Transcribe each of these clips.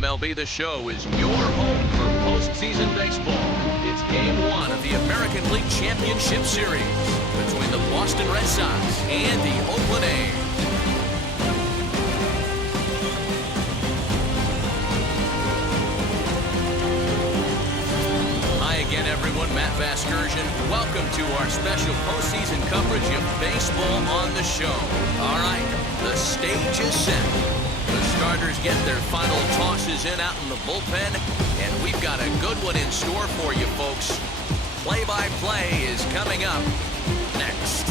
MLB The Show is your home for postseason baseball. It's Game 1 of the American League Championship Series between the Boston Red Sox and the Oakland A's. Hi again, everyone. Matt Vasgersian. Welcome to our special postseason coverage of baseball on the show. All right, the stage is set. The starters get their final tosses in out in the bullpen, and we've got a good one in store for you, folks. Play-by-play is coming up next.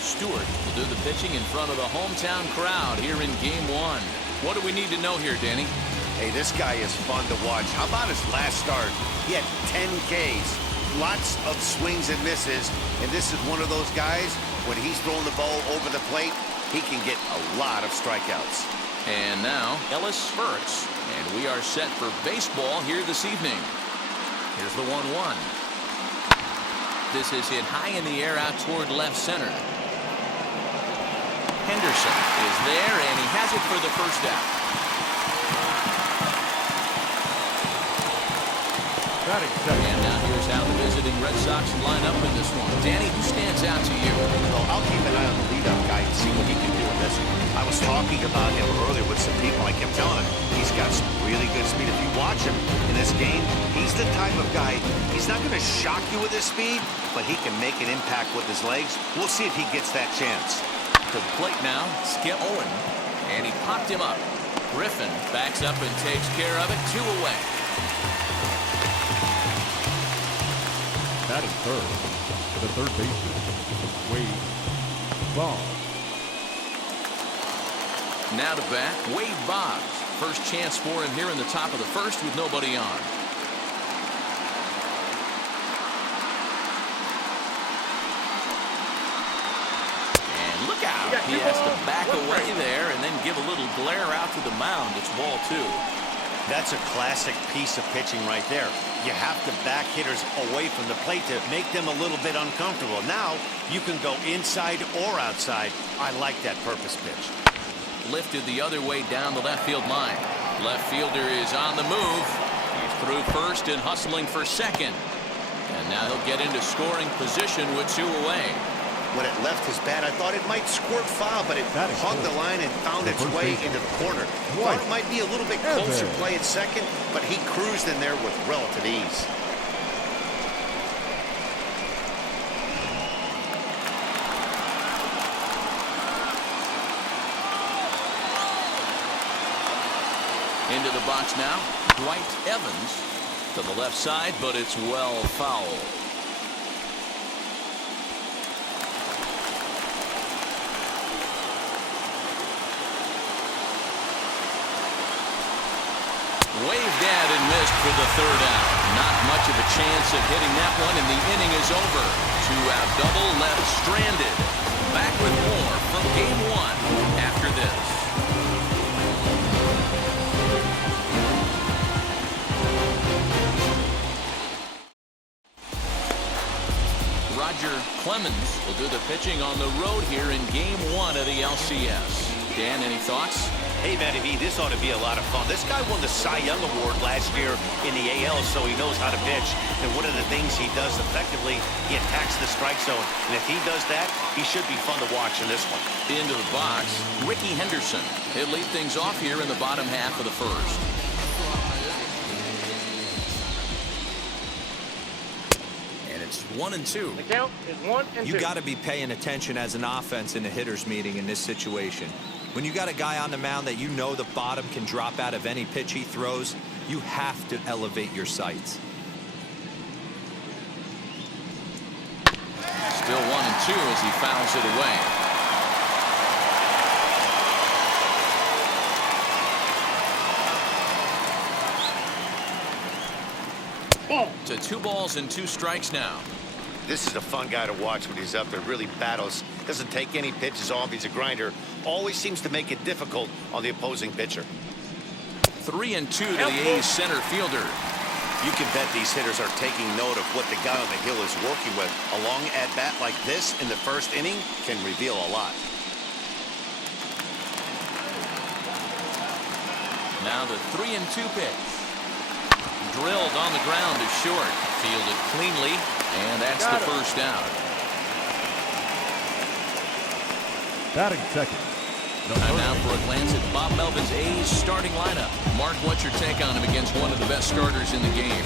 Stewart will do the pitching in front of the hometown crowd here in Game 1. What do we need to know here, Danny? Hey, this guy is fun to watch. How about his last start? He had 10 Ks, lots of swings and misses, and this is one of those guys, when he's throwing the ball over the plate, he can get a lot of strikeouts. And now, Ellis Spurts, and we are set for baseball here this evening. Here's the 1-1. This is hit high in the air out toward left center. Henderson is there, and he has it for the first out. And now here's how the visiting Red Sox line up in this one. Danny, who stands out to you? Well, I'll keep an eye on the leadoff guy and see what he can do in this one. I was talking about him earlier with some people. I kept telling him he's got some really good speed. If you watch him in this game, he's the type of guy, he's not going to shock you with his speed, but he can make an impact with his legs. We'll see if he gets that chance. To the plate now, Skip Owen, and he popped him up. Griffin backs up and takes care of it. 2 away. Batting third, the third baseman, Wade Boggs. Now to bat, Wade Boggs. First chance for him here in the top of the first with nobody on. He has to back away there and then give a little glare out to the mound. It's ball 2. That's a classic piece of pitching right there. You have to back hitters away from the plate to make them a little bit uncomfortable. Now you can go inside or outside. I like that purpose pitch. Lifted the other way down the left field line. Left fielder is on the move. He's through first and hustling for second. And now he'll get into scoring position with 2 away. When it left his bat, I thought it might squirt foul, but it hugged the line and found its way into the corner. Thought it might be a little bit closer play at second, but he cruised in there with relative ease. Into the box now, Dwight Evans to the left side, but it's well fouled. Waved at and missed for the third out. Not much of a chance of hitting that one, and the inning is over. 2-out double left stranded. Back with more from Game 1 after this. Roger Clemens will do the pitching on the road here in Game 1 of the ALCS. Dan, any thoughts? Hey, Matty V, this ought to be a lot of fun. This guy won the Cy Young Award last year in the AL, so he knows how to pitch. And one of the things he does effectively, he attacks the strike zone. And if he does that, he should be fun to watch in this one. Into the box, Ricky Henderson. He'll lead things off here in the bottom half of the first. And it's 1-2. The count is 1-2. You got to be paying attention as an offense in a hitter's meeting in this situation. When you got a guy on the mound that you know the bottom can drop out of any pitch he throws, you have to elevate your sights. Still 1-2 as he fouls it away. To 2 balls and 2 strikes now. This is a fun guy to watch when he's up there. Really battles. Doesn't take any pitches off. He's a grinder. Always seems to make it difficult on the opposing pitcher. 3-2 to the A's center fielder. You can bet these hitters are taking note of what the guy on the hill is working with. A long at-bat like this in the first inning can reveal a lot. Now the 3-2 pitch. Drilled on the ground to short. Fielded cleanly, and that's the first out. Batting second. Time now for a glance at Bob Melvin's A's starting lineup. Mark, what's your take on him against one of the best starters in the game?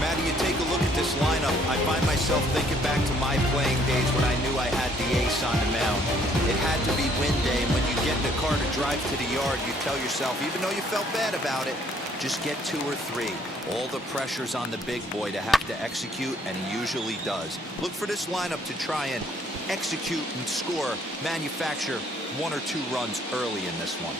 Matty, you take a look at this lineup. I find myself thinking back to my playing days when I knew I had the ace on the mound. It had to be win day, and when you get in the car to drive to the yard, you tell yourself, even though you felt bad about it, just get 2 or 3. All the pressure's on the big boy to have to execute, and he usually does. Look for this lineup to try and execute and score, manufacture 1 or 2 runs early in this one.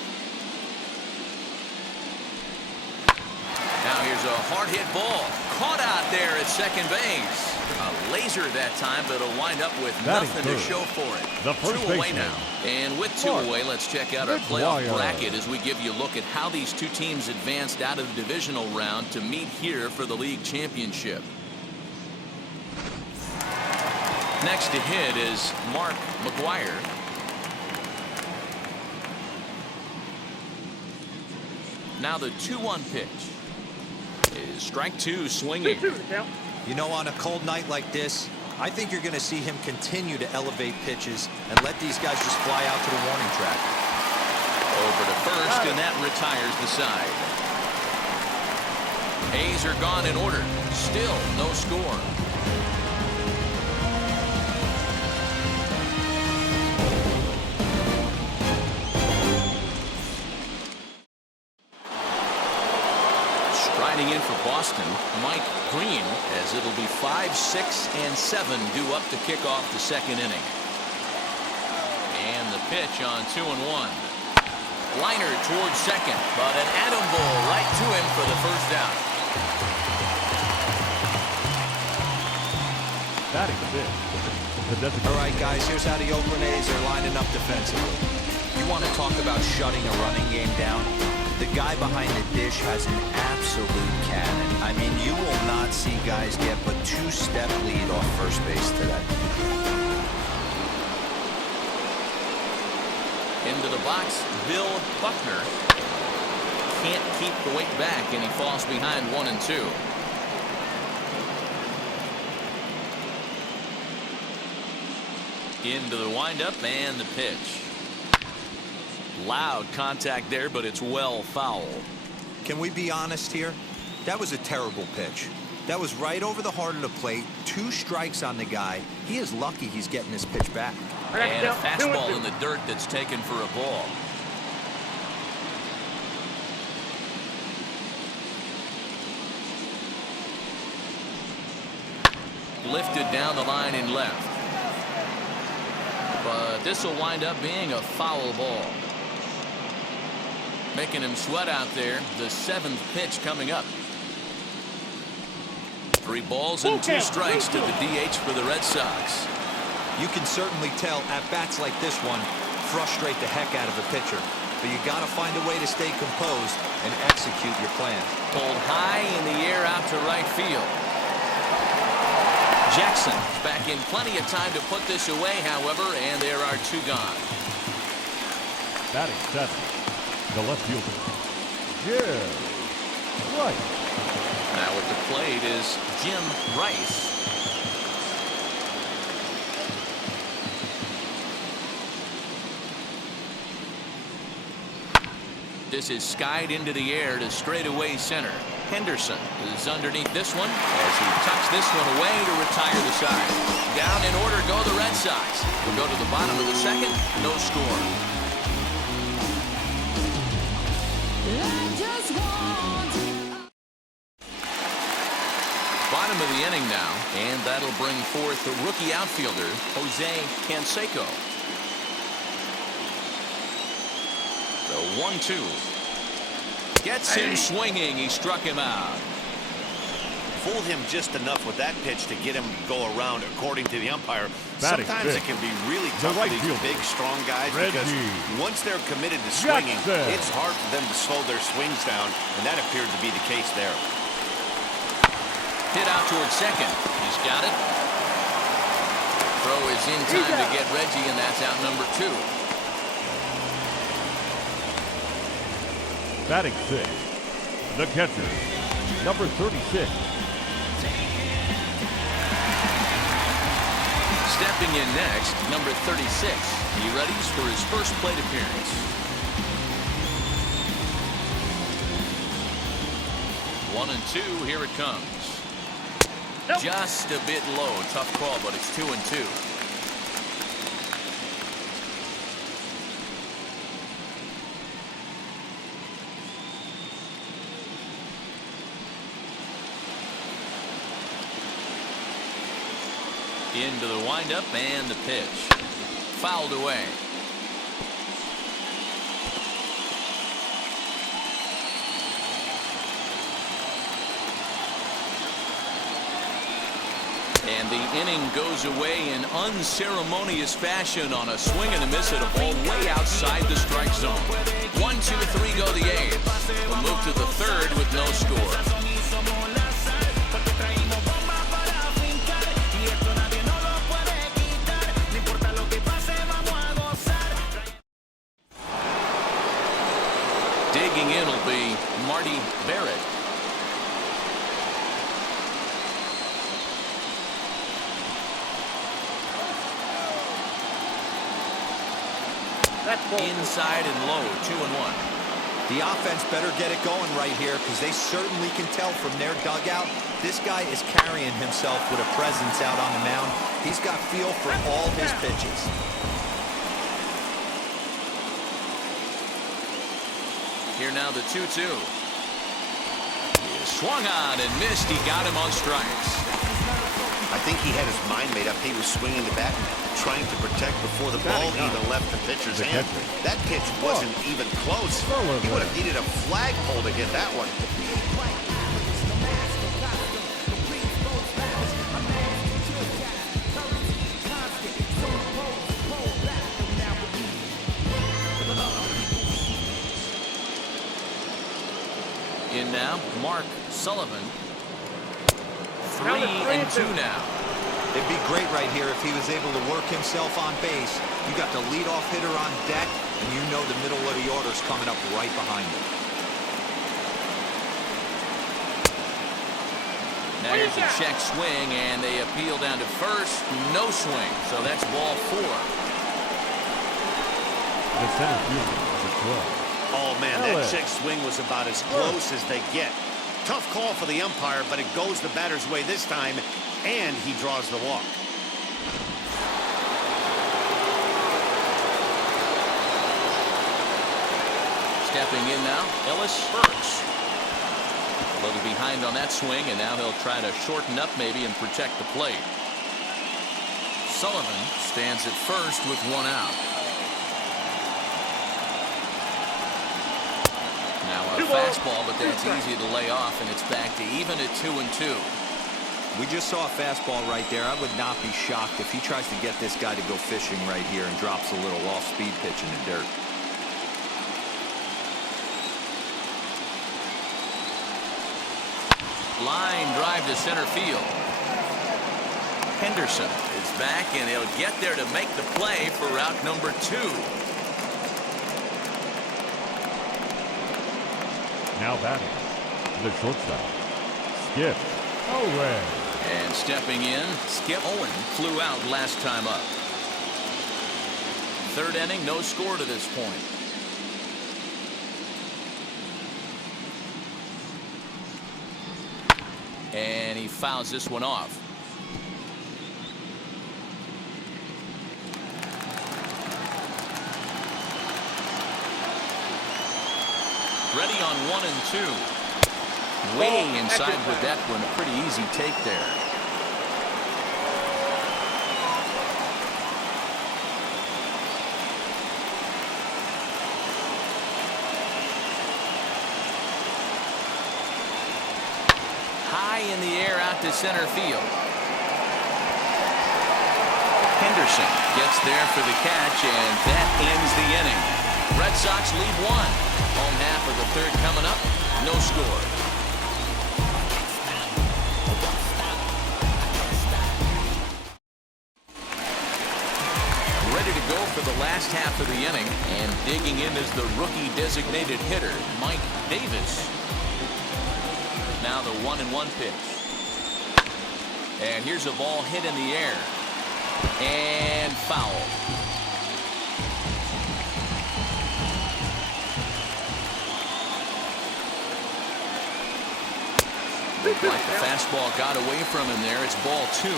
Now here's a hard-hit ball. Caught out there at second base. A laser that time, but it'll wind up with nothing to show for it. The first 2 away baseman. now. And with 2 away, let's check out our playoff bracket as we give you a look at how these 2 teams advanced out of the divisional round to meet here for the league championship. Next to hit is Mark McGuire. Now the 2-1 pitch is strike 2 swinging. You know, on a cold night like this, I think you're going to see him continue to elevate pitches and let these guys just fly out to the warning track. Over to first, and that retires the side. A's are gone in order. Still no score. Striding in for Boston, Mike Green, as it'll be 5, 6, and 7 due up to kick off the second inning. And the pitch on 2-1. Liner towards second, but an atom ball right to him for the first out. Batting fifth. All right, guys, here's how the Oakland A's are lining up defensively. You want to talk about shutting a running game down? The guy behind the dish has an absolute cannon. I mean, you will not see guys get but 2-step lead off first base today. Into the box, Bill Buckner can't keep the weight back, and he falls behind 1-2. Into the windup and the pitch. Loud contact there, but it's well foul. Can we be honest here? That was a terrible pitch. That was right over the heart of the plate. 2 strikes on the guy. He is lucky he's getting this pitch back. And a fastball in the dirt that's taken for a ball. Lifted down the line in left. But this will wind up being a foul ball. Making him sweat out there. The 7th pitch coming up. 3 balls and 2 strikes to the DH for the Red Sox. You can certainly tell at bats like this one frustrate the heck out of a pitcher. But you got to find a way to stay composed and execute your plan. Pulled high in the air out to right field. Jackson back in plenty of time to put this away, however, and there are 2 gone. Batting 7. The left fielder. Yeah. Right. Now at the plate is Jim Rice. This is skied into the air to straightaway center. Henderson is underneath this one as he tucks this one away to retire the side. Down in order go the Red Sox. We'll go to the bottom of the second. No score. Bottom of the inning now, and that'll bring forth the rookie outfielder, Jose Canseco. The 1-2. Gets him swinging. He struck him out. Fooled him just enough with that pitch to get him to go around, according to the umpire. Batting Sometimes fifth. it can be really tough for these big, strong guys because once they're committed to swinging, it's hard for them to slow their swings down, and that appeared to be the case there. Hit out towards second. He's got it. Throw is in time to get Reggie, and that's out number 2. Batting sixth, the catcher, number 36. Stepping in next, number 36. He readies for his first plate appearance. One and 2, here it comes. Just a bit low. Tough call, but it's 2-2. Into the windup and the pitch. Fouled away. And the inning goes away in unceremonious fashion on a swing and a miss at a ball way outside the strike zone. 1, 2, 3 go the A's. We'll move to the third with no score. Digging in will be Marty Barrett. Inside and low, 2-1. The offense better get it going right here because they certainly can tell from their dugout this guy is carrying himself with a presence out on the mound. He's got feel for all his pitches. Here now the 2-2. He swung on and missed. He got him on strikes. I think he had his mind made up. He was swinging the bat and trying to protect before the ball even left the pitcher's hand. That pitch wasn't even close. He would have needed a flagpole to get that one. In now, Mark Sullivan. 3-2 now. It'd be great right here if he was able to work himself on base. You got the leadoff hitter on deck, and you know the middle of the order's coming up right behind him. Now here's a check swing, and they appeal down to first. No swing, so that's ball 4. The center fielder, the 12. Oh, man, that check swing was about as close as they get. Tough call for the umpire, but it goes the batter's way this time, and he draws the walk. Stepping in now, Ellis Burks. A little behind on that swing, and now he'll try to shorten up maybe and protect the plate. Sullivan stands at first with 1 out. Now a fastball, but that's easy to lay off, and it's back to even at 2-2. We just saw a fastball right there. I would not be shocked if he tries to get this guy to go fishing right here and drops a little off-speed pitch in the dirt. Line drive to center field. Henderson is back, and he'll get there to make the play for route number 2. Now batting, the shortstop, Skip Owen. And stepping in, Skip Owen flew out last time up. Third inning, no score to this point. And he fouls this one off. ready on 1 and 2. Way inside with that one. A pretty easy take there. High in the air out to center field. Henderson gets there for the catch, and that ends the inning. Red Sox lead 1. Home half of the third coming up. No score. Ready to go for the last half of the inning, and digging in is the rookie designated hitter, Mike Davis. Now the 1-1 pitch. And here's a ball hit in the air. And foul. Looked like the fastball got away from him there. It's ball 2.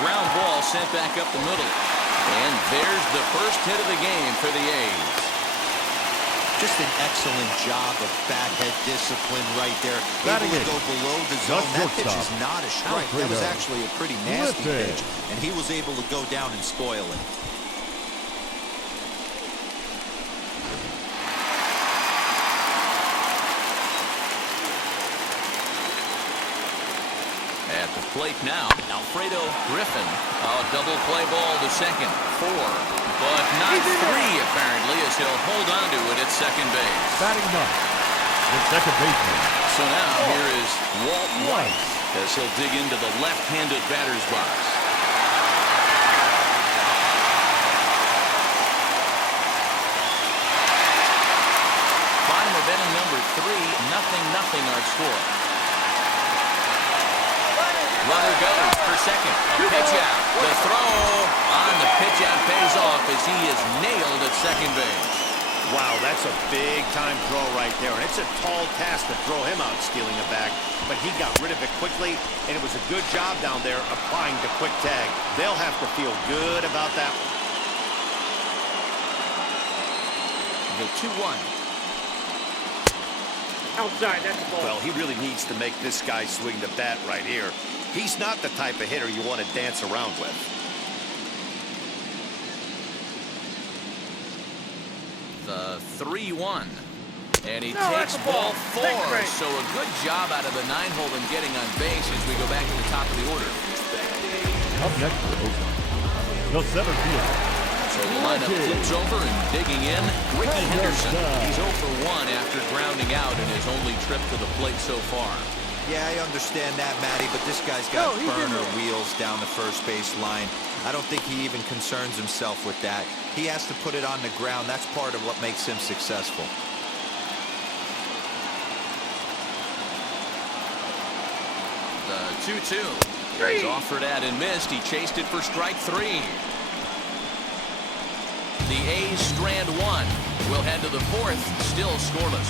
Ground ball sent back up the middle. And there's the first hit of the game for the A's. Just an excellent job of bat head discipline right there. Able to go below the zone. That pitch is not a strike. That was actually a pretty nasty pitch, and he was able to go down and spoil it. At the plate now, Alfredo Griffin. A double play ball to second. 4. But not 3, apparently, as he'll hold on to it at second base. Batting 9, the second baseman. So now here is Walt White as he'll dig into the left-handed batter's box. Bottom of inning number 3, 0-0 our score. Runner goes for second. A pitch out. The throw on the pitch out pays off as he is nailed at second base. Wow, that's a big-time throw right there. And it's a tall task to throw him out stealing a bag. But he got rid of it quickly, and it was a good job down there applying the quick tag. They'll have to feel good about that one. The 2-1. Outside, that's the ball. Well, he really needs to make this guy swing the bat right here. He's not the type of hitter you want to dance around with. The 3-1. And he takes ball 4. So a good job out of the 9-hole in getting on base as we go back to the top of the order. Up next for Oakland, the center field. So the lineup flips over and digging in, Ricky Henderson. He's 0 for 1 after grounding out in his only trip to the plate so far. Yeah, I understand that, Matty, but this guy's got burner wheels down the first base line. I don't think he even concerns himself with that. He has to put it on the ground. That's part of what makes him successful. The 2-2. He's offered at and missed. He chased it for strike 3. The A's strand 1. We'll head to the 4th, still scoreless.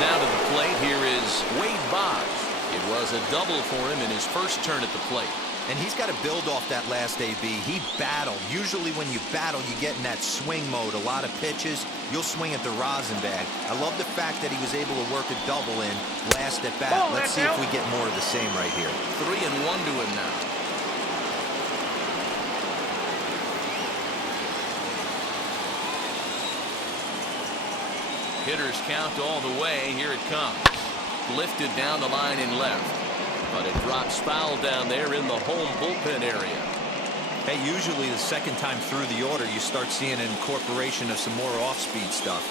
Now to the plate, here is Wade Boggs. It was a double for him in his first turn at the plate. And he's got to build off that last AB. He battled. Usually when you battle, you get in that swing mode. A lot of pitches, you'll swing at the rosin bag. I love the fact that he was able to work a double in last at bat. Let's see if we get more of the same right here. 3-1 to him now. Hitters count all the way. Here it comes. Lifted down the line in left. But it drops foul down there in the home bullpen area. Hey, usually the second time through the order, you start seeing an incorporation of some more off-speed stuff.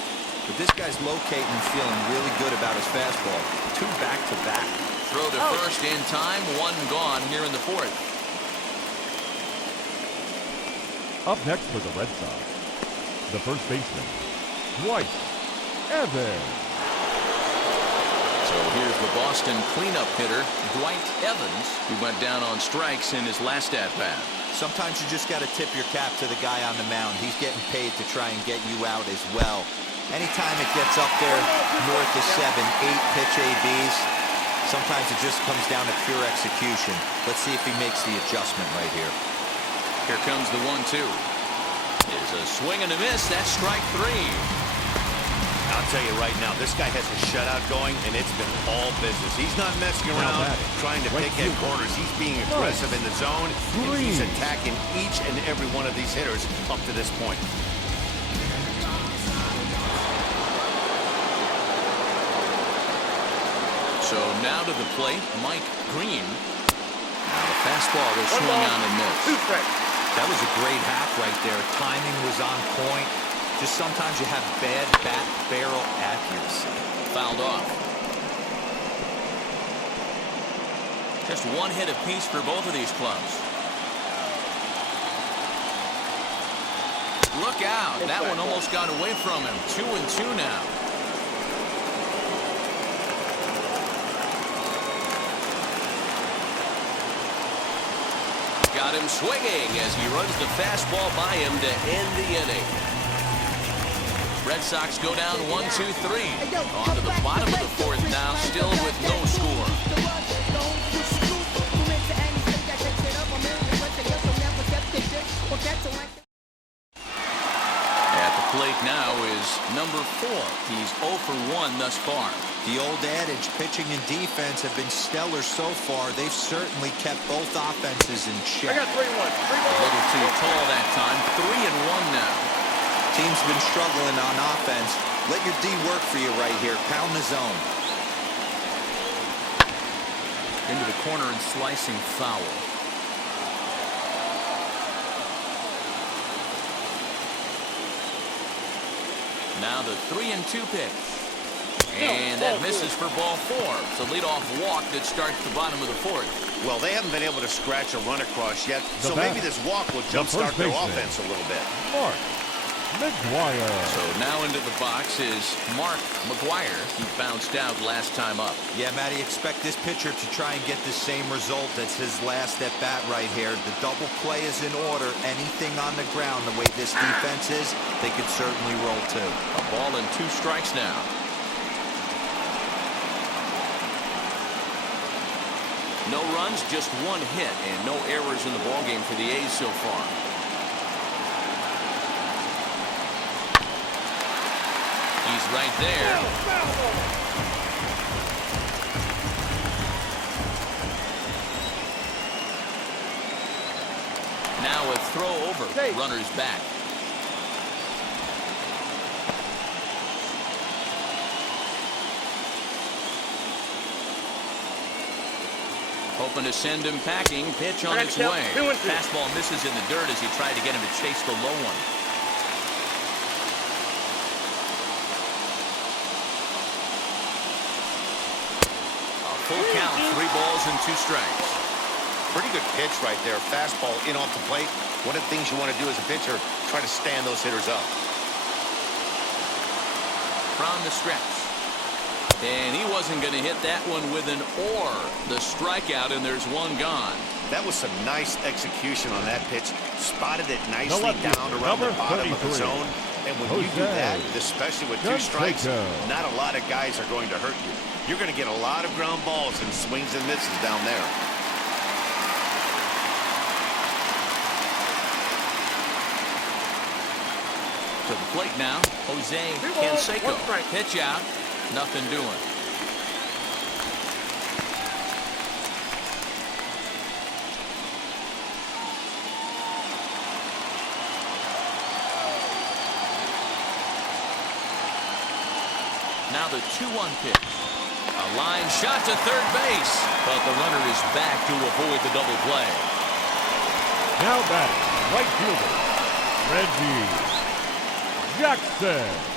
But this guy's locating and feeling really good about his fastball. 2 back-to-back. Throw to first in time. 1 gone here in the 4th. Up next for the Red Sox, the first baseman, Dwight Evans. So here's the Boston cleanup hitter, Dwight Evans, who went down on strikes in his last at-bat. Sometimes you just got to tip your cap to the guy on the mound. He's getting paid to try and get you out as well. Anytime it gets up there north of 7, 8 pitch ABs, sometimes it just comes down to pure execution. Let's see if he makes the adjustment right here. Here comes the 1-2. Is a swing and a miss. That's strike 3. I'll tell you right now, this guy has a shutout going, and it's been all business. He's not messing around trying to pick at corners. He's being aggressive in the zone, and he's attacking each and every one of these hitters up to this point. So now to the plate, Mike Green. Now the fastball was swung on and missed. That was a great half right there. Timing was on point. Just sometimes you have bad bat barrel accuracy. Fouled off. Just one hit apiece for both of these clubs. Look out. That one almost got away from him. 2-2 now. Got him swinging as he runs the fastball by him to end the inning. Red Sox go down 1-2-3. On to the bottom of the fourth now, still with no score. At the plate now is number 4. He's 0 for 1 thus far. The old adage, pitching and defense have been stellar so far. They've certainly kept both offenses in check. A little too tall that time. 3-1 now. Team's been struggling on offense. Let your D work for you right here. Pound the zone. Into the corner and slicing foul. Now the 3-2 pitch. And that misses for ball 4. It's a leadoff walk that starts the bottom of the fourth. Well, they haven't been able to scratch a run across yet, so maybe this walk will jumpstart their offense a little bit. Mark McGuire. So now into the box is Mark McGuire. He bounced out last time up. Yeah, Matty, expect this pitcher to try and get the same result as his last at bat right here. The double play is in order. Anything on the ground, the way this defense is, they could certainly roll too. A ball and 2 strikes now. No runs, just 1 hit, and no errors in the ballgame for the A's so far. He's right there. Now a throw over. Runners back. Hoping to send him packing. Pitch on its way. Fastball misses in the dirt as he tried to get him to chase the low one. A full count. 3 balls and 2 strikes. Pretty good pitch right there. Fastball in off the plate. One of the things you want to do as a pitcher, try to stand those hitters up. From the stretch. And he wasn't going to hit that one with an or. The strikeout, and there's 1 gone. That was some nice execution on that pitch. Spotted it nicely down around the bottom of the zone. And when you do that, especially with 2 strikes, not a lot of guys are going to hurt you. You're going to get a lot of ground balls and swings and misses down there. To the plate now, Jose Canseco. Pitch out. Nothing doing. Now the 2-1 pitch. A line shot to third base, but the runner is back to avoid the double play. Now batting, right fielder, Reggie Jackson.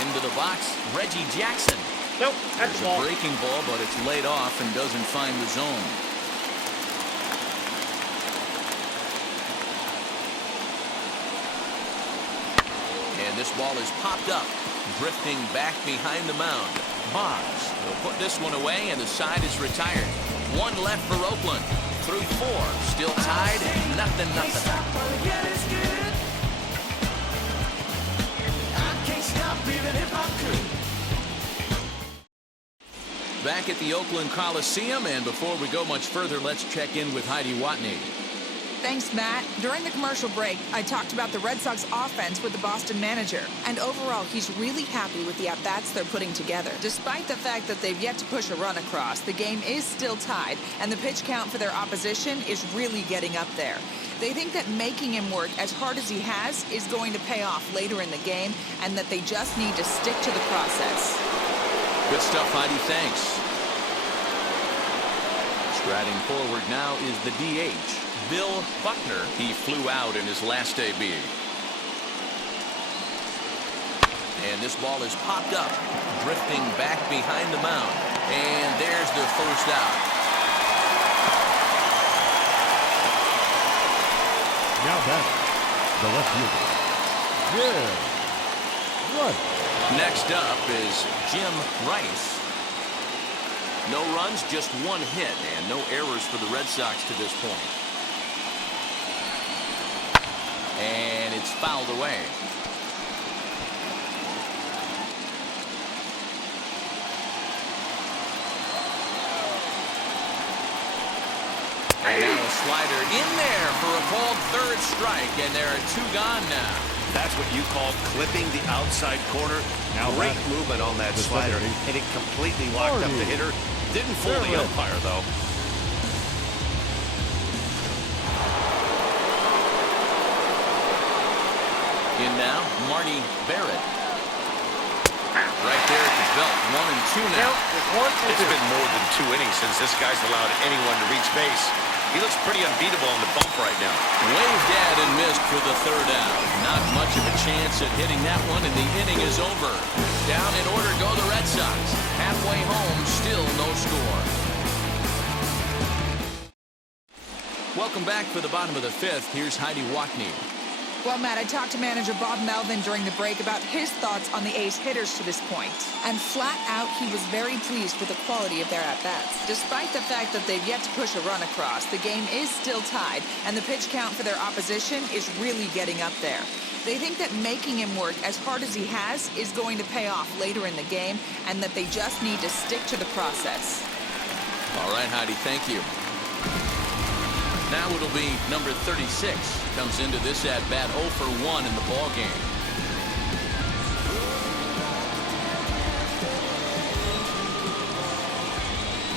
Into the box, Reggie Jackson. Nope, that's There's a breaking ball, but it's laid off and doesn't find the zone. And this ball is popped up, drifting back behind the mound. Boggs. He'll put this one away, and the side is retired. One left for Oakland. Through 4. Still tied. Nothing. Back at the Oakland Coliseum, and before we go much further, let's check in with Heidi Watney. Thanks, Matt. During the commercial break, I talked about the Red Sox offense with the Boston manager. And overall, he's really happy with the at-bats they're putting together. Despite the fact that they've yet to push a run across, the game is still tied, and the pitch count for their opposition is really getting up there. They think that making him work as hard as he has is going to pay off later in the game, and that they just need to stick to the process. Good stuff, Heidi. Thanks. Striding forward now is the DH. Bill Buckner. He flew out in his last debut. And this ball is popped up, drifting back behind the mound. And there's the first out. Now back, the left fielder, Jim Rice. Next up is Jim Rice. No runs, just one hit, and no errors for the Red Sox to this point. And it's fouled away. And now a slider in there for a called third strike, and there are 2 gone now. That's what you call clipping the outside corner. Now great movement on that slider, and it completely locked up the hitter. Didn't fool the umpire, though. In now, Marty Barrett. Right there at the belt, 1 and 2 now. It's been more than 2 innings since this guy's allowed anyone to reach base. He looks pretty unbeatable on the bump right now. Waved at and missed for the 3rd out. Not much of a chance at hitting that one, and the inning is over. Down in order go the Red Sox. Halfway home, still no score. Welcome back for the bottom of the 5th. Here's Heidi Watney. Well, Matt, I talked to manager Bob Melvin during the break about his thoughts on the A's hitters to this point. And flat out, he was very pleased with the quality of their at-bats. Despite the fact that they've yet to push a run across, the game is still tied, and the pitch count for their opposition is really getting up there. They think that making him work as hard as he has is going to pay off later in the game, and that they just need to stick to the process. All right, Heidi, thank you. Now it'll be number 36. Comes into this at-bat 0 for 1 in the ball game.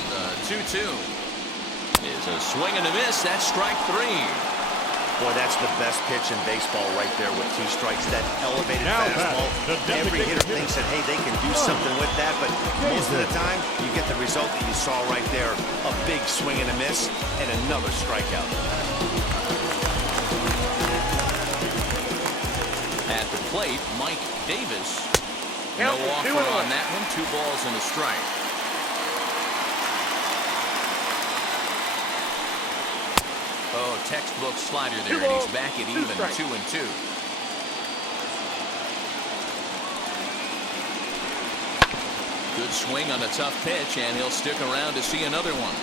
The 2-2 is a swing and a miss. That's strike 3. Boy, that's the best pitch in baseball right there with 2 strikes. That elevated fastball. Every hitter thinks that, hey, they can do something with that, but most of the time, you get the result that you saw right there. A big swing and a miss, and another strikeout. At the plate, Mike Davis. No offer on that one. 2 balls and a strike. Oh, textbook slider there, and he's back at even 2 and 2. Good swing on a tough pitch, and he'll stick around to see another one.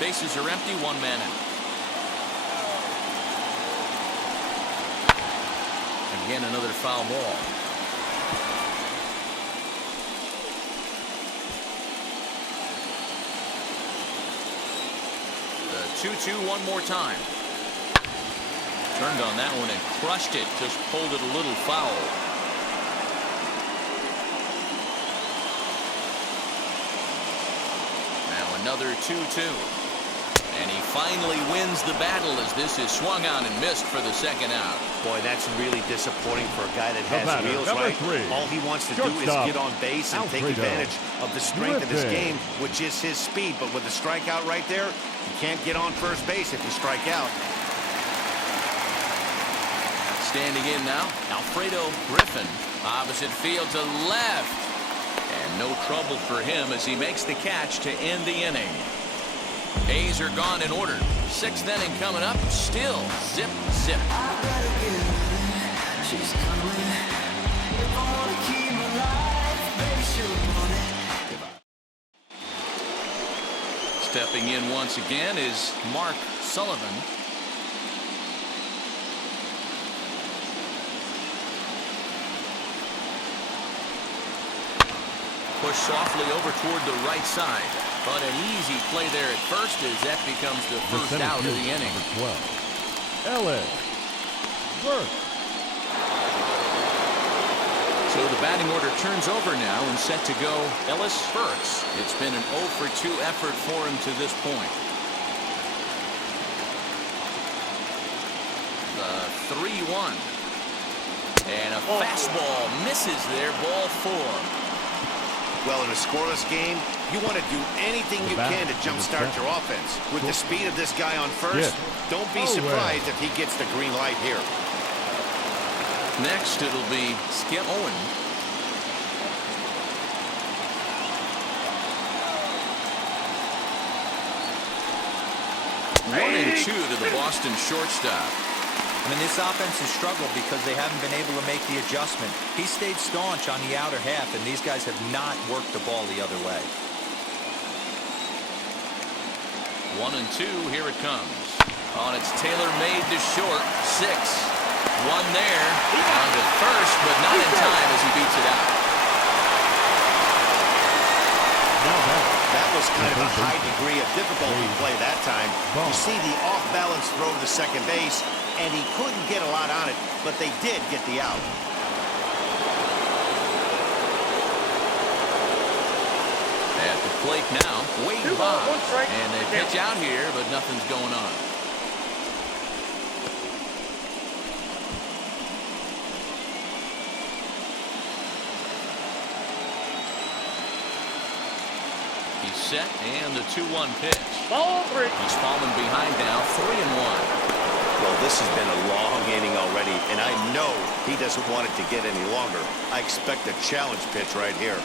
Bases are empty, 1 man out. Again, another foul ball. The 2-2 one more time. Turned on that one and crushed it. Just pulled it a little foul. Now another 2-2. And he finally wins the battle as this is swung on and missed for the 2nd out. Boy, that's really disappointing for a guy that has wheels, number right? 3. All he wants to do is get on base and take advantage of the strength of his game, which is his speed. But with the strikeout right there, you can't get on first base if you strike out. Standing in now, Alfredo Griffin. Opposite field to left. And no trouble for him as he makes the catch to end the inning. A's are gone in order. 6th inning coming up. Still zip, zip. She's coming. You wanna keep Stepping in once again is Mark Sullivan. Push softly over toward the right side. But an easy play there at first as that becomes the first out of the inning. Number 12, Ellis. So the batting order turns over now and set to go Ellis Burks. It's been an 0 for 2 effort for him to this point. The 3-1. And a fastball misses there, ball 4. Well, in a scoreless game, you want to do anything you can to jumpstart your offense. With the speed of this guy on first, don't be surprised if he gets the green light here. Next, it'll be Skip Owen. 1-2 to the Boston shortstop. I mean, this offense has struggled because they haven't been able to make the adjustment. He stayed staunch on the outer half, and these guys have not worked the ball the other way. 1-2, here it comes. On it's Taylor made to short. 6. 1 there. On to first, but not in time as he beats it out. That was kind of a high degree of difficulty play that time. You see the off-balance throw to second base, and he couldn't get a lot on it, but they did get the out. At the plate now, Wade Boggs. And they pitch out here, but nothing's going on. He's set, and the 2-1 pitch. He's fallen behind now, 3-1. Well, this has been a long inning already, and I know he doesn't want it to get any longer. I expect a challenge pitch right here.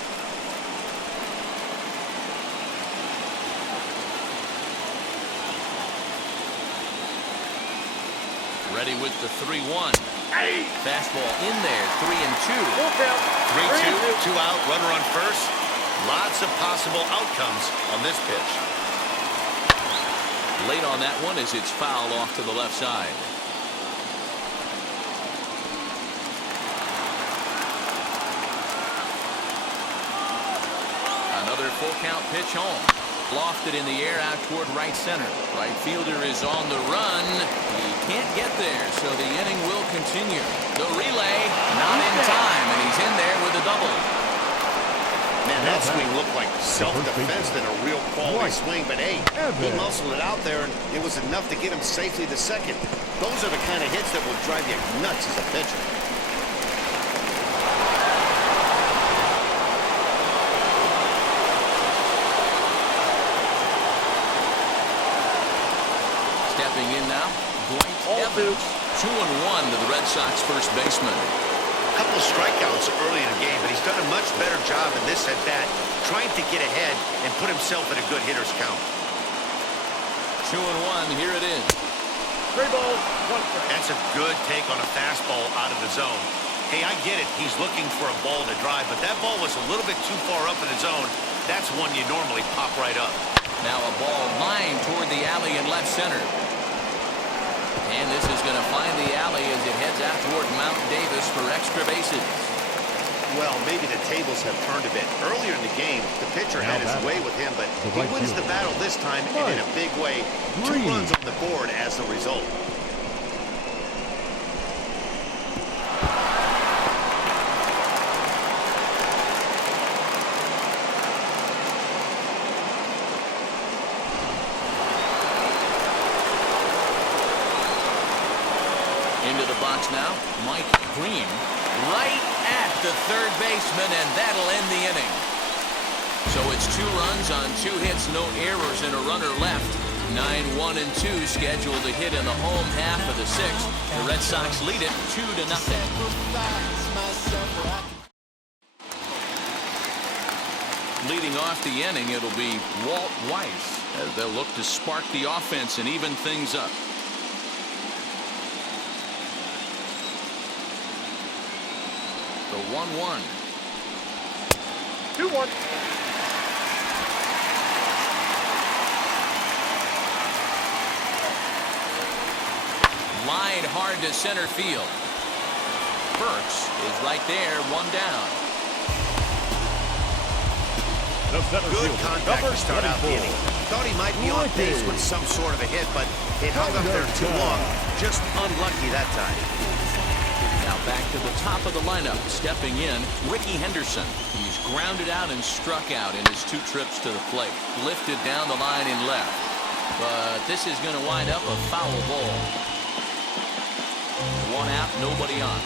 Ready with the 3-1. Fastball in there, 3-2. 3-2, 2 out, runner on first. Lots of possible outcomes on this pitch. Late on that one as it's fouled off to the left side. Another full count pitch home. Lofted in the air out toward right center. Right fielder is on the run. He can't get there, so the inning will continue. The relay, not in time, and he's in there with a double. Man, that swing looked like self-defense than a real quality swing, but hey, he muscled it out there, and it was enough to get him safely to second. Those are the kind of hits that will drive you nuts as a pitcher. Stepping in now, Dwight Evans. 2-1 to the Red Sox first baseman. A couple of strikeouts early in the game, but he's done a much better job in this at-bat, trying to get ahead and put himself in a good hitter's count. 2-1, here it is. 3 balls, 1 strike. That's a good take on a fastball out of the zone. Hey, I get it. He's looking for a ball to drive, but that ball was a little bit too far up in the zone. That's one you normally pop right up. Now a ball lined toward the alley in left center. And this is going to find the alley as it heads out toward Mount Davis for extra bases. Well, maybe the tables have turned a bit. Earlier in the game, the pitcher had his way with him, but he wins the battle this time and in a big way. 2 runs on the board as a result. Into the box now, Mike Green, right at the third baseman, and that'll end the inning. So it's 2 runs on 2 hits, no errors, and a runner left. 9-1 and 2 scheduled to hit in the home half of the 6th. The Red Sox lead it 2-0. Leading off the inning, it'll be Walt Weiss as they'll look to spark the offense and even things up. The 1-1. 2-1. played hard to center field. Burks is right there, one down. The center Good fielder, contact number to start out the 24. inning. Thought he might be on base with some sort of a hit, but it hung up there too long. Just unlucky that time. Now back to the top of the lineup. Stepping in, Ricky Henderson. He's grounded out and struck out in his 2 trips to the plate. Lifted down the line in left. But this is going to wind up a foul ball. 1 out, nobody on.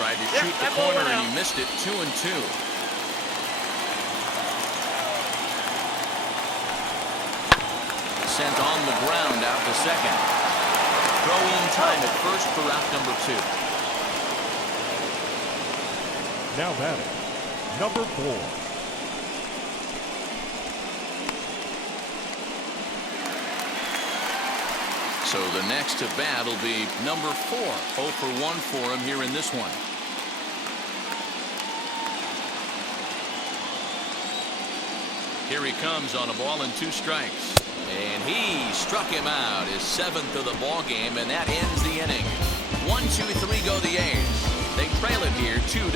Tried to shoot the corner and he missed it. 2-2. Sent on the ground out to second. Throw in time at first for out number 2. Now batting, number 4. So the next to bat will be number 4. 0 for 1 for him here in this one. Here he comes on a ball and 2 strikes. And he struck him out, his 7th of the ball game, and that ends the inning. 1, 2, 3 go the A's. They trail it here 2-0.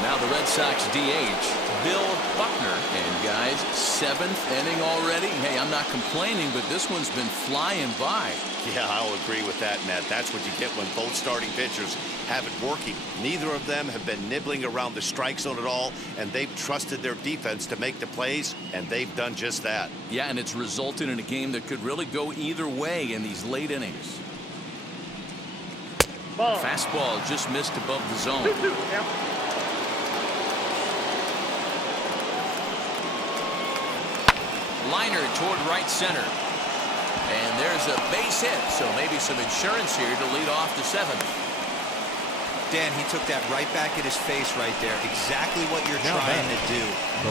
Now the Red Sox DH, Bill Buckner. And guys, 7th inning already. Hey, I'm not complaining, but this one's been flying by. Yeah, I'll agree with that, Matt. That's what you get when both starting pitchers have it working. Neither of them have been nibbling around the strike zone at all, and they've trusted their defense to make the plays, and they've done just that. Yeah, and it's resulted in a game that could really go either way in these late innings. Ball. Fastball just missed above the zone. 2-2. Yeah. Liner toward right center. And there's a base hit, so maybe some insurance here to lead off the 7th. Dan, he took that right back in his face right there. Exactly what you're trying to do.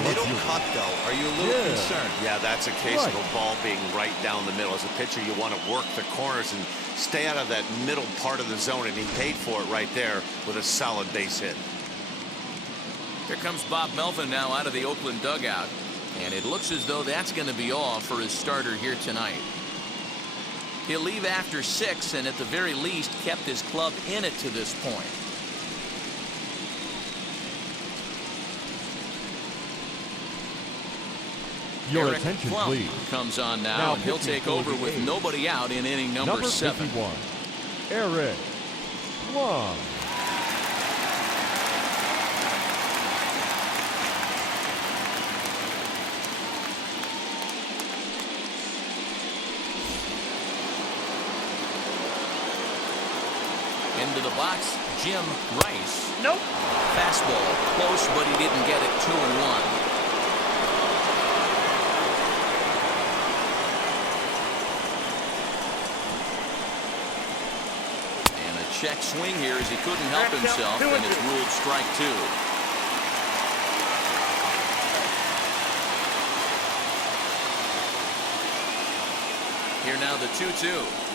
Little cut, though. Are you a little concerned? Yeah, that's a case of a ball being right down the middle. As a pitcher, you want to work the corners and stay out of that middle part of the zone, and he paid for it right there with a solid base hit. Here comes Bob Melvin now out of the Oakland dugout. And it looks as though that's going to be all for his starter here tonight. He'll leave after 6 and at the very least kept his club in it to this point. Your Eric attention, Plum please. comes on now and he'll take over with nobody out in inning number 7. 51, Eric Plum. Into the box, Jim Rice. Nope. Fastball, close, but he didn't get it. 2-1. And a check swing here as he couldn't help himself, and it's ruled strike 2. Here now the 2-2.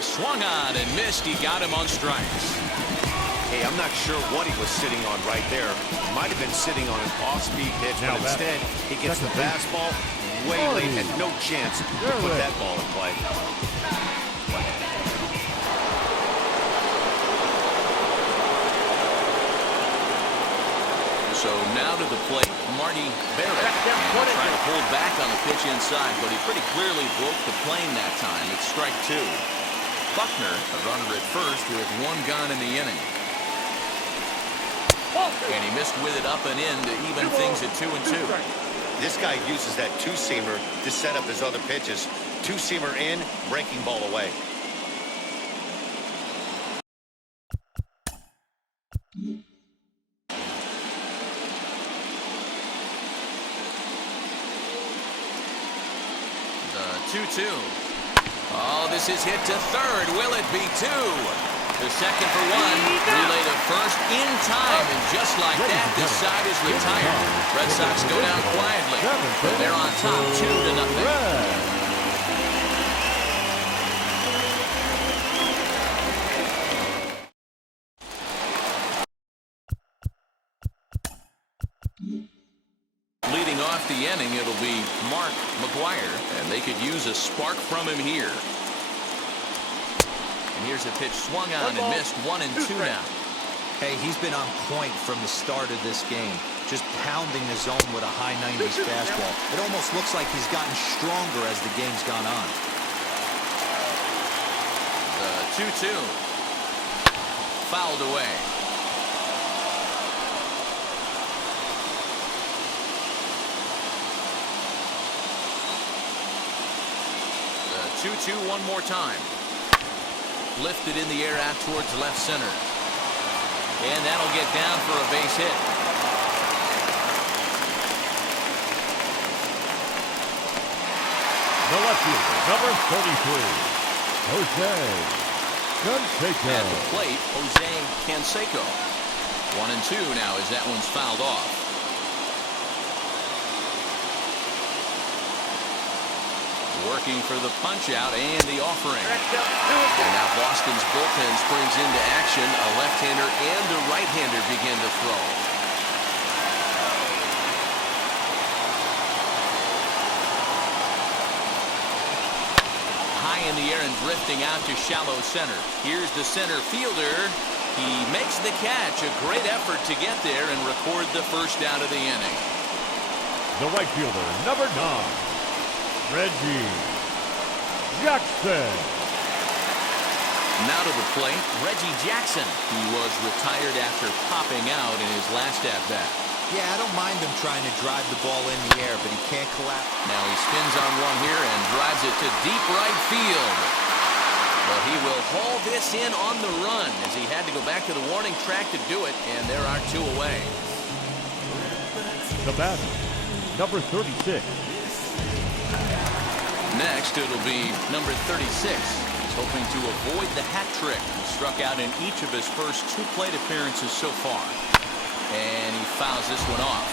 Swung on and missed. He got him on strikes. Hey, I'm not sure what he was sitting on right there. Might have been sitting on an off-speed pitch, but instead he gets the fastball way late, had no chance to put that ball in play. So now to the plate, Marty Barrett. Trying to pull back on the pitch inside, but he pretty clearly broke the plane that time. It's strike 2. Buckner, a runner at first with 1 gone in the inning. And he missed with it up and in to even things at 2-2. This guy uses that 2-seamer to set up his other pitches. 2-seamer in, breaking ball away. The 2-2. Oh, this is hit to third. Will it be 2? The second for 1. Relay to first in time, and just like that, this side is retired. Red Sox go down quietly, but they're on top 2-0. the inning, it'll be Mark McGuire, and they could use a spark from him here. And here's a pitch swung on and missed. 1-2 now. Hey, he's been on point from the start of this game. Just pounding the zone with a high 90s fastball. It almost looks like he's gotten stronger as the game's gone on. The 2-2. Fouled away. The 2-2 one more time. Lifted in the air out towards left center. And that'll get down for a base hit. The left fielder, number 33, Jose Canseco. At the plate, Jose Canseco. 1-2 now as that one's fouled off. Working for the punch out and the offering. And now Boston's bullpen springs into action. A left-hander and a right-hander begin to throw. High in the air and drifting out to shallow center. Here's the center fielder. He makes the catch. A great effort to get there and record the first out of the inning. The right fielder, number 9, Reggie Jackson. Now to the plate, Reggie Jackson. He was retired after popping out in his last at-bat. Yeah, I don't mind him trying to drive the ball in the air, but he can't collapse. Now he spins on one here and drives it to deep right field. But he will haul this in on the run as he had to go back to the warning track to do it, and there are 2 away. The batter, number 36. Next, it'll be number 36. He's hoping to avoid the hat trick. He struck out in each of his first 2 plate appearances so far. And he fouls this one off.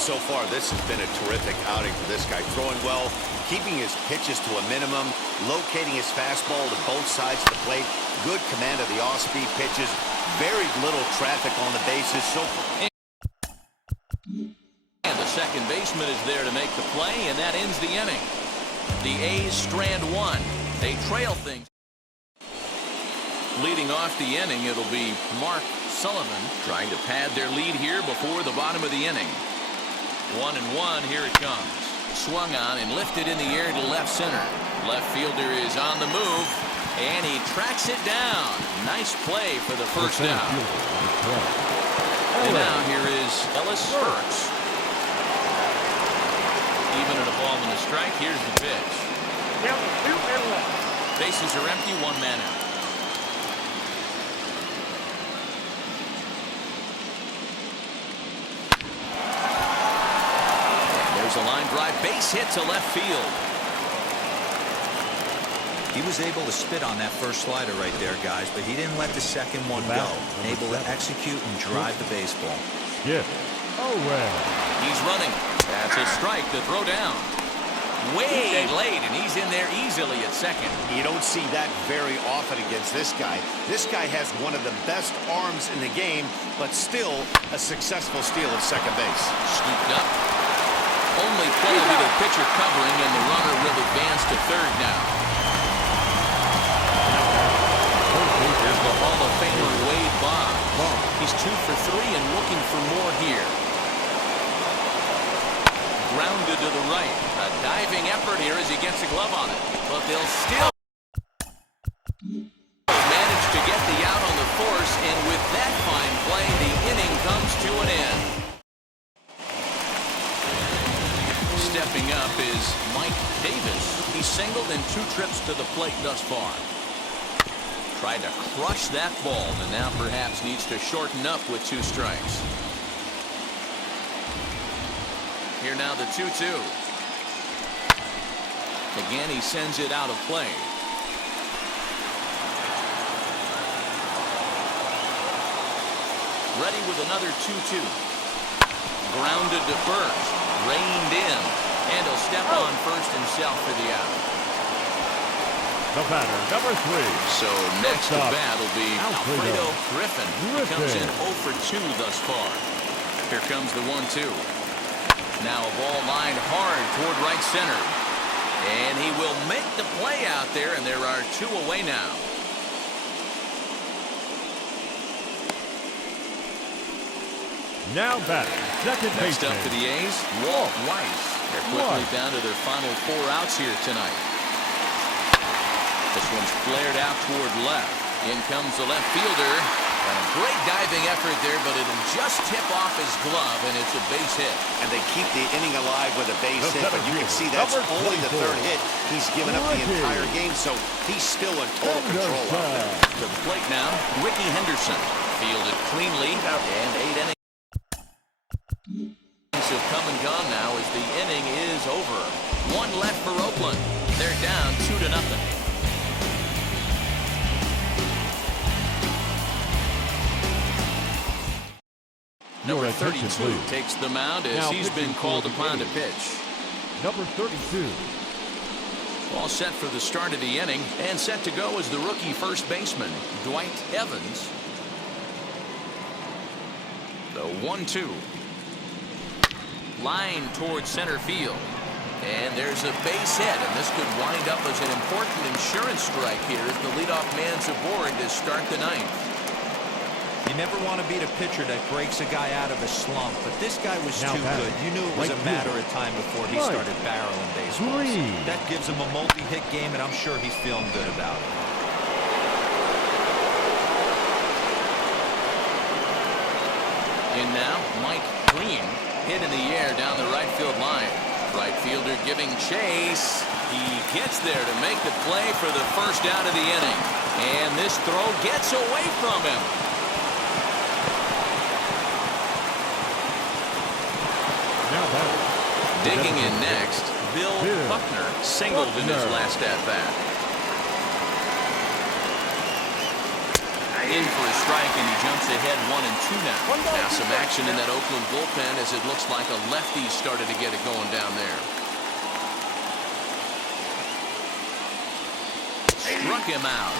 So far, this has been a terrific outing for this guy. Throwing well, keeping his pitches to a minimum, locating his fastball to both sides of the plate. Good command of the off-speed pitches. Very little traffic on the bases so far. And the second baseman is there to make the play, and that ends the inning. The A's strand 1. They trail things. Leading off the inning, it'll be Mark Sullivan trying to pad their lead here before the bottom of the inning. 1-1, here it comes. Swung on and lifted in the air to left center. Left fielder is on the move, and he tracks it down. Nice play for the first out. And now here is Ellis Burks. Even at a ball and a strike, here's the pitch. Count 2 and 1. Bases are empty, 1 man out. There's a line drive, base hit to left field. He was able to spit on that first slider right there, guys, but he didn't let the second one go. Able to execute and drive the baseball. Yeah. Oh, well. He's running. That's a strike to throw down. Way late, and he's in there easily at second. You don't see that very often against this guy. This guy has one of the best arms in the game, but still a successful steal at second base. Scooped up. Only play will be the pitcher covering, and the runner will advance to third now. There's the Hall of Famer Wade Boggs. He's 2 for 3 and looking for more here. Grounded to the right. A diving effort here as he gets a glove on it. But they'll still manage to get the out on the force, and with that fine play, the inning comes to an end. Stepping up is Mike Davis. He's singled in 2 trips to the plate thus far. Tried to crush that ball, and now perhaps needs to shorten up with 2 strikes. Here now the 2-2. Again, he sends it out of play. Ready with another 2-2. Grounded to first. Reined in. And he'll step on first himself for the out. The batter, number 3. So next to bat will be Alfredo Griffin. He comes in 0 for 2 thus far. Here comes the 1-2. Now a ball lined hard toward right center. And he will make the play out there, and there are 2 away now. Now batting, second Next baseman. up for the A's, Walt Weiss. They're quickly down to their final 4 outs here tonight. This one's flared out toward left. In comes the left fielder. And a great diving effort there, but it'll just tip off his glove, and it's a base hit. And they keep the inning alive with a base hit, but you can see that's only the 3rd hit. He's given up the entire game, so he's still in total control out there. To the plate now, Ricky Henderson. Fielded cleanly, and 8 innings have come and gone now as the inning is over. 1 left for Oakland. They're down 2-0. Number 32 takes the mound as he's been called upon to pitch. Number 32. All set for the start of the inning, and set to go is the rookie first baseman, Dwight Evans. The 1-2. Line towards center field. And there's a base hit, and this could wind up as an important insurance strike here as the leadoff man's aboard to start the 9th. You never want to beat a pitcher that breaks a guy out of a slump, but this guy was too good. You knew it was a matter of time before he started barreling baseballs. That gives him a multi-hit game, and I'm sure he's feeling good about it. In now, Mike Green. Hit in the air down the right field line. Right fielder giving chase. He gets there to make the play for the first out of the inning. And this throw gets away from him. Digging in next, Bill Buckner singled in his last at-bat. In for a strike, and he jumps ahead 1-2 now. Now some action in that Oakland bullpen as it looks like a lefty started to get it going down there. Struck him out.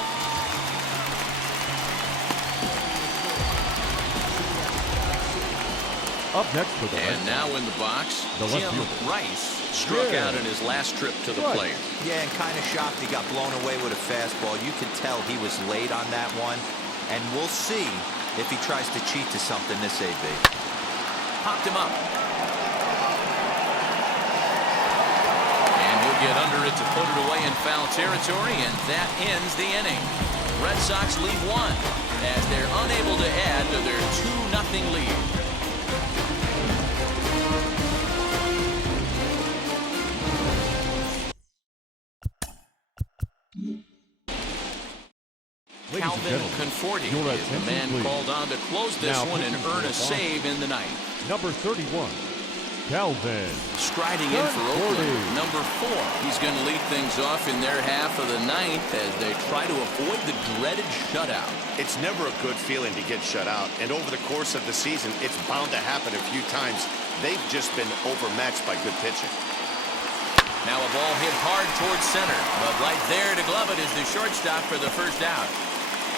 Up next for the And now in the box, Jim Rice struck out in his last trip to the plate. Yeah, and kind of shocked he got blown away with a fastball. You could tell he was late on that one. And we'll see if he tries to cheat to something this AB. Popped him up. And he'll get under it to put it away in foul territory, and that ends the inning. Red Sox lead 1 as they're unable to add to their 2-0 lead. Calvin Conforti is the man called on to close this one and earn a save in the 9th. Number 31, Calvin. Striding in for Oakland, number 4. He's going to lead things off in their half of the 9th as they try to avoid the dreaded shutout. It's never a good feeling to get shut out, and over the course of the season, it's bound to happen a few times. They've just been overmatched by good pitching. Now a ball hit hard towards center, but right there to glove it is the shortstop for the first out.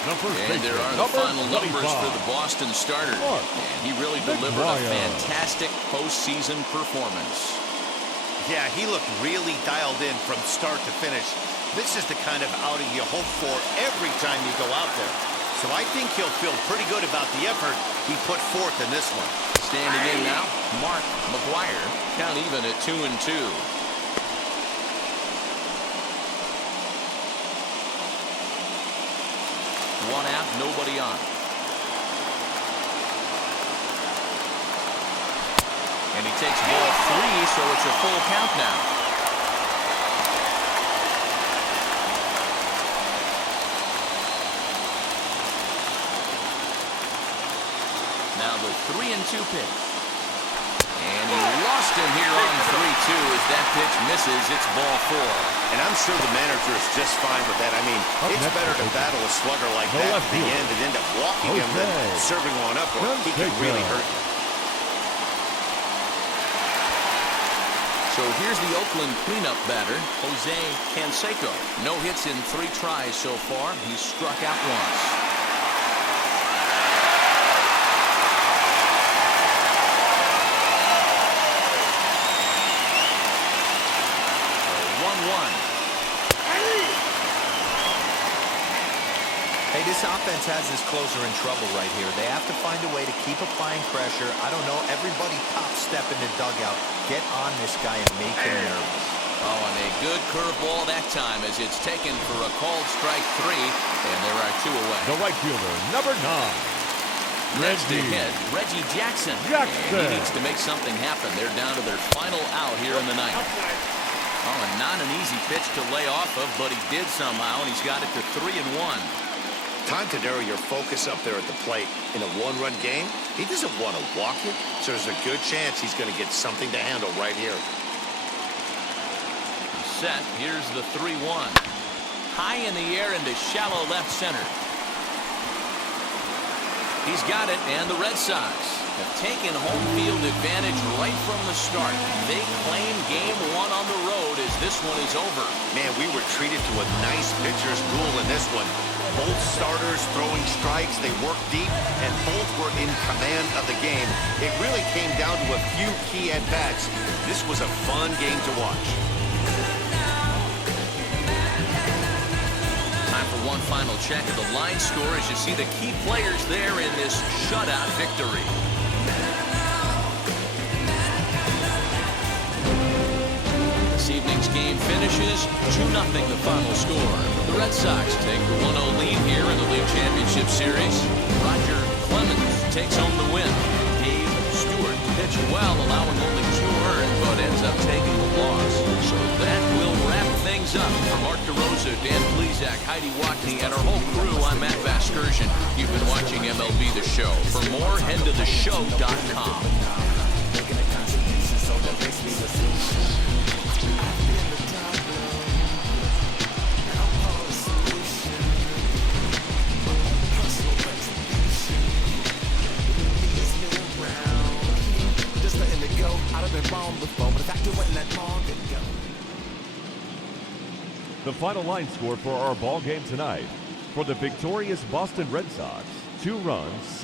And there are the final numbers for the Boston starter. And he really delivered a fantastic postseason performance. Yeah, he looked really dialed in from start to finish. This is the kind of outing you hope for every time you go out there. So I think he'll feel pretty good about the effort he put forth in this one. Standing in now, Mark McGuire. Count even at 2-2. 1 out, nobody on. And he takes ball 3, so it's a full count now. Now the 3-2 pitch. And he lost him here on 3-2 as that pitch misses. It's ball 4. And I'm sure the manager is just fine with that. I mean, it's better to battle a slugger like that at the end and end up walking him than serving one up, or he can really hurt you. So here's the Oakland cleanup batter, Jose Canseco. No hits in 3 tries so far. He's struck out once. offense has this closer in trouble right here. They have to find a way to keep applying pressure. I don't know, everybody top step in the dugout. Get on this guy and make him nervous. Oh, and a good curveball that time as it's taken for a called strike 3, and there are 2 away. The right fielder, number 9. Next to hit, Reggie Jackson. And he needs to make something happen. They're down to their final out here in the ninth. Oh, and not an easy pitch to lay off of, but he did somehow, and he's got it to 3-1. Time to narrow your focus up there at the plate. In a one-run game, he doesn't want to walk it, so there's a good chance he's going to get something to handle right here. Set. Here's the 3-1. High in the air into shallow left center. He's got it, and the Red Sox have taken home field advantage right from the start. They claim game 1 on the road as this one is over. Man, we were treated to a nice pitcher's duel in this one. Both starters throwing strikes, they worked deep, and both were in command of the game. It really came down to a few key at-bats. This was a fun game to watch. Time for one final check of the line score as you see the key players there in this shutout victory. This evening's game finishes 2-0 the final score. The Red Sox take the 1-0 lead here in the League Championship Series. Roger Clemens takes home the win. Dave Stewart pitched well, allowing only 2 earned, but ends up taking the loss. So that will wrap things up. For Mark DeRosa, Dan Plesac, Heidi Watney, and our whole crew, I'm Matt Vasgersian. You've been watching MLB The Show. For more, head to theshow.com. The final line score for our ball game tonight. For the victorious Boston Red Sox, 2 runs, 6